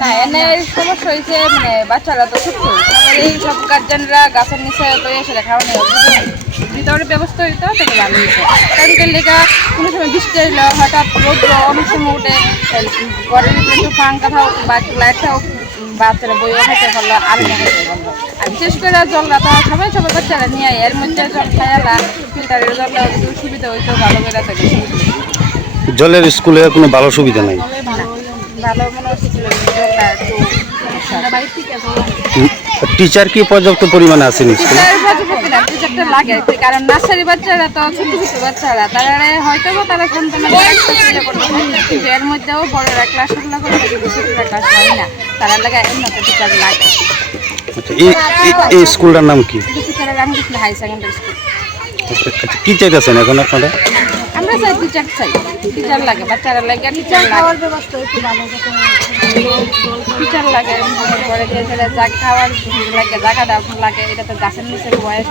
না এনে সমস্যা হয়েছে মানে বাচ্চারা তো ছোট এই সব গার্জেনরা গাছের নিচে তো এসে খাওয়ানো ভিতরে ব্যবস্থা হইতো তাহলে ভালো হইতো কারণ লেখা কোনো সময় বৃষ্টি এলো হঠাৎ রৌদ্র অনেক সময় উঠে ঘরের ভিতরে একটু পাঙ্খা থাক বা লাইট থাক বাচ্চারা বইও খাইতে পারলো আলু খাইতে পারলো আর বিশেষ করে জলটা তো সবাই বাচ্চারা নিয়ে এর মধ্যে জল খাইলা ফিল্টারের জলটা একটু সুবিধা হইতো ভালো করে থাকে জলের স্কুলে কোনো ভালো সুবিধা নাই। ভালো মনে হচ্ছে জলটা একটু টিচার কি পর্যাপ্ত পরিমাণে আছেন স্কুলে? টিচারটা লাগে কারণ নার্সারি বাচ্চারা তো ছোট ছোট বাচ্চারা তারা হয়তো তারা কিন্তু এর মধ্যেও বড়রা ক্লাসগুলো করে ছোটরা ক্লাস হয় না তারা লাগে উন্নত টিচার লাগে। এই স্কুলটার নাম কি? Ramakrishna high secondary school. কি চাইতেছেন এখন আপনারা? আমরা চাই টিচার লাগে বাচ্চারা লাগে টিচার লাগে পরে যা খাওয়ার লাগে জায়গাটা লাগে এটা তো গাছের নিচে বয়স